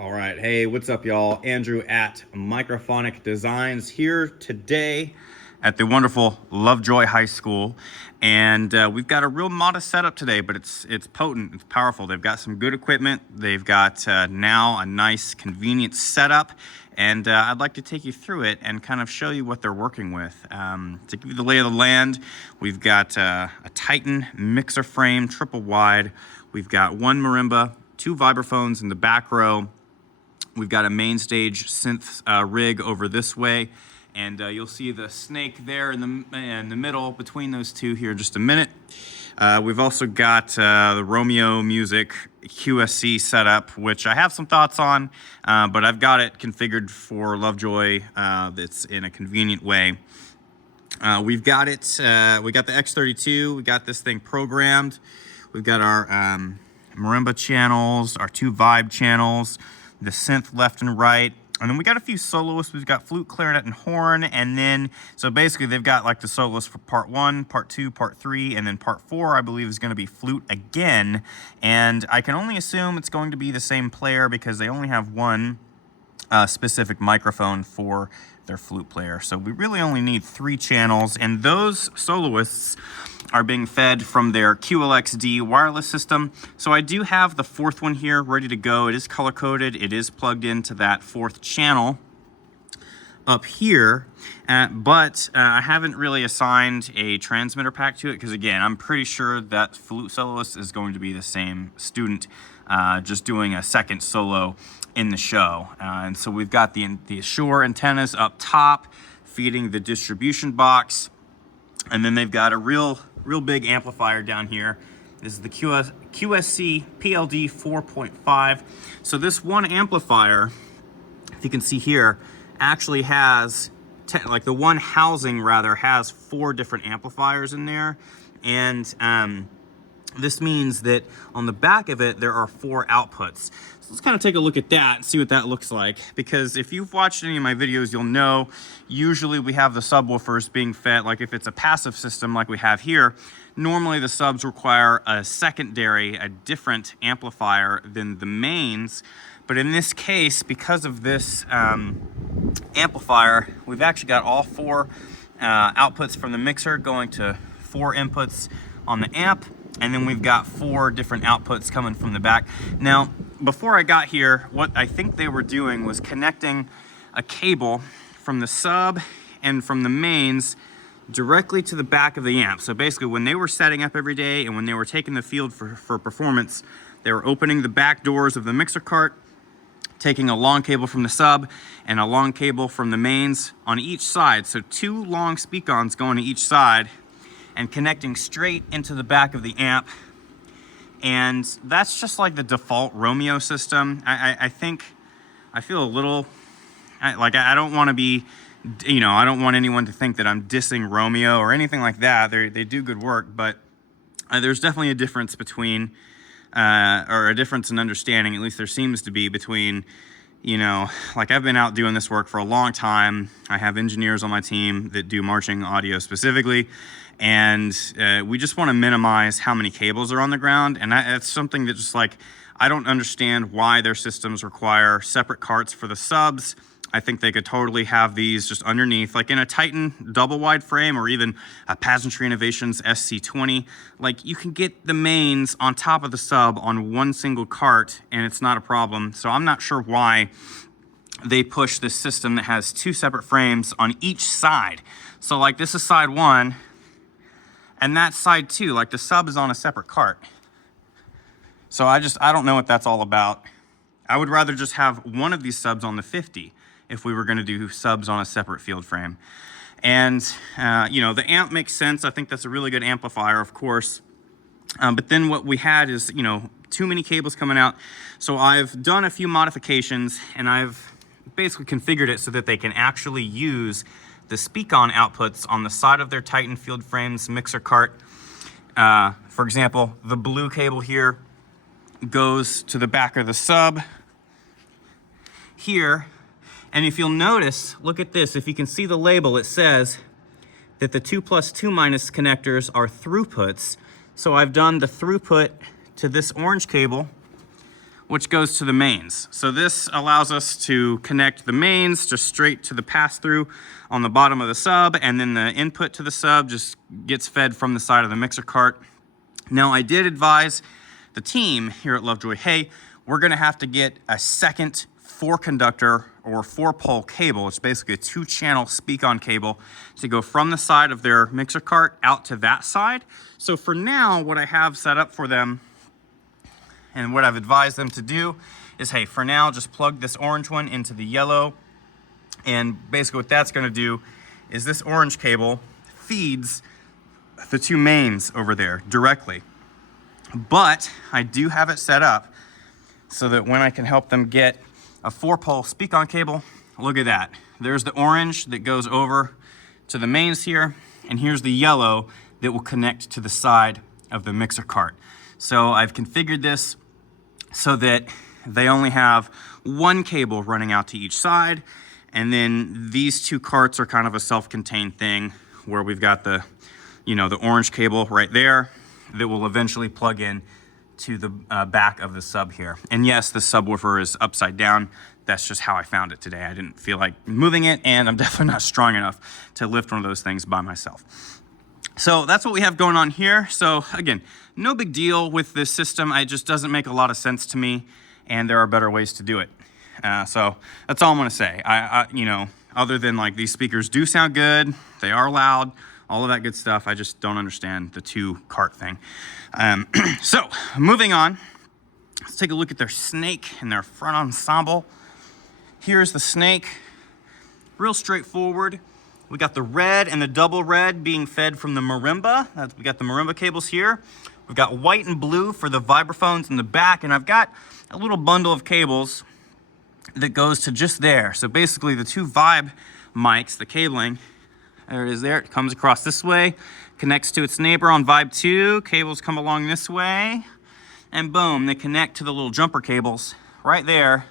All right, hey, what's up, y'all? Andrew at Microphonic Designs here today at the wonderful Lovejoy High School, and we've got a real modest setup today, but it's potent, it's powerful. They've got some good equipment. They've got now a nice, convenient setup, and I'd like to take you through it and kind of show you what they're working with. To give you the lay of the land, we've got a Titan mixer frame, triple wide. We've got one marimba, two vibraphones in the back row. We've got a main stage synth rig over this way, and you'll see the snake there in the middle between those two here in just a minute. We've also got the Romeo Music QSC setup, which I have some thoughts on, but I've got it configured for Lovejoy that's in a convenient way. We've got it, we got the X32, we got this thing programmed. We've got our marimba channels, our two vibe channels, the synth left and right, and then we got a few soloists. We've got flute, clarinet, and horn, and then, so basically they've got like the soloists for part 1, part 2, part 3, and then part 4, I believe, is going to be flute again, and I can only assume it's going to be the same player because they only have one specific microphone for their flute player. So we really only need 3 channels, and those soloists are being fed from their QLXD wireless system. So I do have the 4th one here ready to go. It is color coded. It is plugged into that 4th channel up here, but I haven't really assigned a transmitter pack to it because, again, I'm pretty sure that flute soloist is going to be the same student, just doing a second solo in the show. And so we've got the Assure antennas up top feeding the distribution box, and then they've got a real big amplifier down here. This is the QSC PLD 4.5. So this one amplifier, if you can see here, actually has, like the one housing rather, has 4 different amplifiers in there. And this means that on the back of it, there are 4 outputs. So let's kind of take a look at that and see what that looks like. Because if you've watched any of my videos, you'll know usually we have the subwoofers being fed, like if it's a passive system like we have here, normally the subs require a secondary, a different amplifier than the mains. But in this case, because of this amplifier, we've actually got all 4 outputs from the mixer going to 4 inputs on the amp. And then we've got 4 different outputs coming from the back. Now, before I got here, what I think they were doing was connecting a cable from the sub and from the mains directly to the back of the amp. So basically, when they were setting up every day and when they were taking the field for performance, they were opening the back doors of the mixer cart, taking a long cable from the sub and a long cable from the mains on each side. So 2 long speak-ons going to each side and connecting straight into the back of the amp. And that's just like the default Romeo system. I think, I feel a little, I don't want to be, I don't want anyone to think that I'm dissing Romeo or anything like that. They do good work, but there's definitely a difference between, or a difference in understanding, at least there seems to be, between, like I've been out doing this work for a long time. I have engineers on my team that do marching audio specifically, and we just want to minimize how many cables are on the ground, and it's something that just like, I don't understand why their systems require separate carts for the subs. I think they could totally have these just underneath, like in a Titan double wide frame or even a Pageantry Innovations SC20. Like you can get the mains on top of the sub on one single cart and it's not a problem. So I'm not sure why they push this system that has 2 separate frames on each side. So like this is side 1 and that's side 2, like the sub is on a separate cart. So I don't know what that's all about. I would rather just have one of these subs on the 50 if we were going to do subs on a separate field frame. And, the amp makes sense. I think that's a really good amplifier, of course. But then what we had is, too many cables coming out. So I've done a few modifications, and I've basically configured it so that they can actually use the speak-on outputs on the side of their Titan field frames mixer cart. For example, the blue cable here goes to the back of the sub here. And if you'll notice, look at this, if you can see the label, it says that the 2+, 2- connectors are throughputs. So I've done the throughput to this orange cable which goes to the mains. So this allows us to connect the mains just straight to the pass-through on the bottom of the sub, and then the input to the sub just gets fed from the side of the mixer cart. Now, I did advise the team here at Lovejoy, hey, we're gonna have to get a second 4-conductor or 4-pole cable. It's basically a 2-channel speak-on cable to go from the side of their mixer cart out to that side. So for now, what I have set up for them and what I've advised them to do is, hey, for now, just plug this orange one into the yellow. And basically what that's gonna do is this orange cable feeds the 2 mains over there directly. But I do have it set up so that when I can help them get a 4-pole speak-on cable, look at that. There's the orange that goes over to the mains here, and here's the yellow that will connect to the side of the mixer cart. So I've configured this so that they only have 1 cable running out to each side, and then these 2 carts are kind of a self-contained thing where we've got the, the orange cable right there that will eventually plug in to the back of the sub here. And yes, the subwoofer is upside down. That's just how I found it today. I didn't feel like moving it, and I'm definitely not strong enough to lift one of those things by myself. So that's what we have going on here. So again, no big deal with this system. It just doesn't make a lot of sense to me, and there are better ways to do it. So that's all I'm gonna say. Other than like these speakers do sound good, they are loud, all of that good stuff. I just don't understand the 2-cart thing. So moving on, let's take a look at their snake and their front ensemble. Here's the snake, real straightforward. We got the red and the double red being fed from the marimba. We got the marimba cables here. We've got white and blue for the vibraphones in the back, and I've got a little bundle of cables that goes to just there. So basically the 2 vibe mics, the cabling, there it is there. It comes across this way, connects to its neighbor on vibe 2, cables come along this way, and boom, they connect to the little jumper cables right there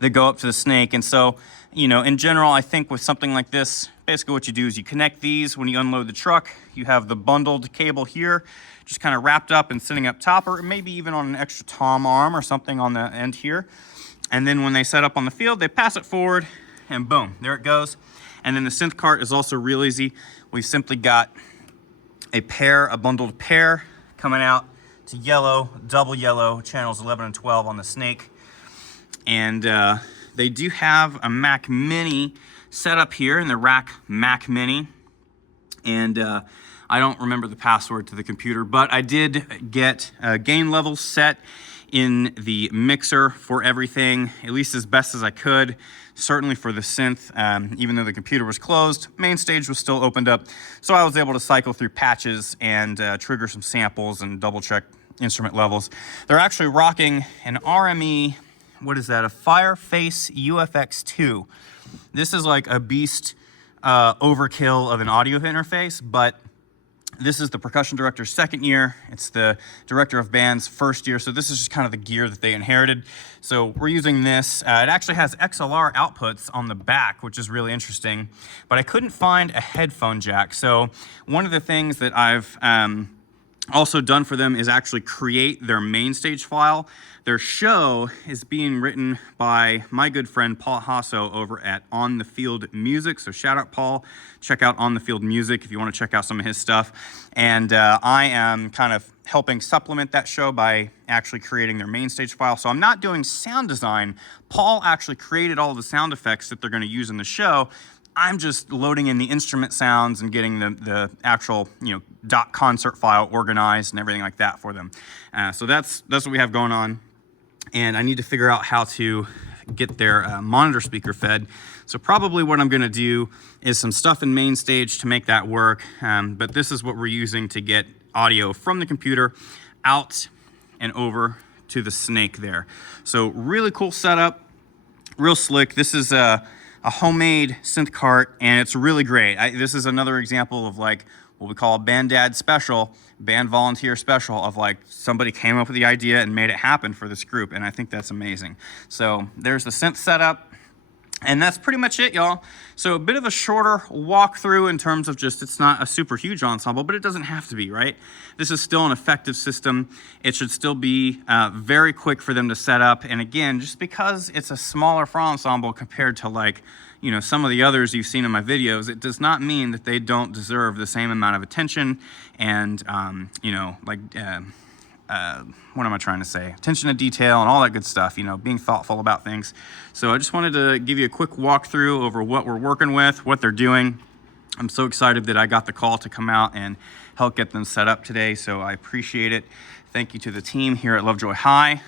that go up to the snake. And so, in general, I think with something like this, basically what you do is you connect these when you unload the truck. You have the bundled cable here, just kind of wrapped up and sitting up top, or maybe even on an extra tom arm or something on the end here. And then when they set up on the field, they pass it forward, and boom, there it goes. And then the synth cart is also real easy. We've simply got a bundled pair coming out to yellow, double yellow, channels 11 and 12 on the snake. And they do have a Mac Mini set up here in the rack Mac Mini. And I don't remember the password to the computer, but I did get gain levels set in the mixer for everything, at least as best as I could. Certainly for the synth, even though the computer was closed, main stage was still opened up. So I was able to cycle through patches and trigger some samples and double check instrument levels. They're actually rocking an RME, what is that? A Fireface UFX2. This is like a beast overkill of an audio interface, but this is the percussion director's 2nd year. It's the director of band's 1st year. So this is just kind of the gear that they inherited. So we're using this. It actually has XLR outputs on the back, which is really interesting, but I couldn't find a headphone jack. So one of the things that I've also done for them is actually create their main stage file. Their show is being written by my good friend Paul Hasso over at On the Field Music. So shout out Paul, check out On the Field Music if you want to check out some of his stuff. And I am kind of helping supplement that show by actually creating their main stage file. So I'm not doing sound design. Paul actually created all the sound effects that they're going to use in the show. I'm just loading in the instrument sounds and getting the actual, .concert file organized and everything like that for them. So that's what we have going on. And I need to figure out how to get their monitor speaker fed. So probably what I'm gonna do is some stuff in main stage to make that work. But this is what we're using to get audio from the computer out and over to the snake there. So really cool setup, real slick. This is a homemade synth cart, and it's really great. This is another example of like what we call a band dad special, band volunteer special, of like somebody came up with the idea and made it happen for this group, and I think that's amazing. So there's the synth setup. And that's pretty much it, y'all. So a bit of a shorter walkthrough in terms of just, it's not a super huge ensemble, but it doesn't have to be, right? This is still an effective system. It should still be very quick for them to set up. And again, just because it's a smaller front ensemble compared to, like, you know, some of the others you've seen in my videos, it does not mean that they don't deserve the same amount of attention and, you know, like, what am I trying to say? Attention to detail and all that good stuff, you know, being thoughtful about things. So I just wanted to give you a quick walkthrough over what we're working with, what they're doing. I'm so excited that I got the call to come out and help get them set up today, so I appreciate it. Thank you to the team here at Lovejoy High.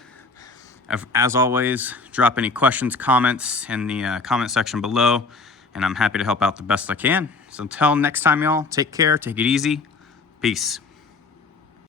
As always, drop any questions, comments in the comment section below, and I'm happy to help out the best I can. So until next time, y'all, take care, take it easy. Peace.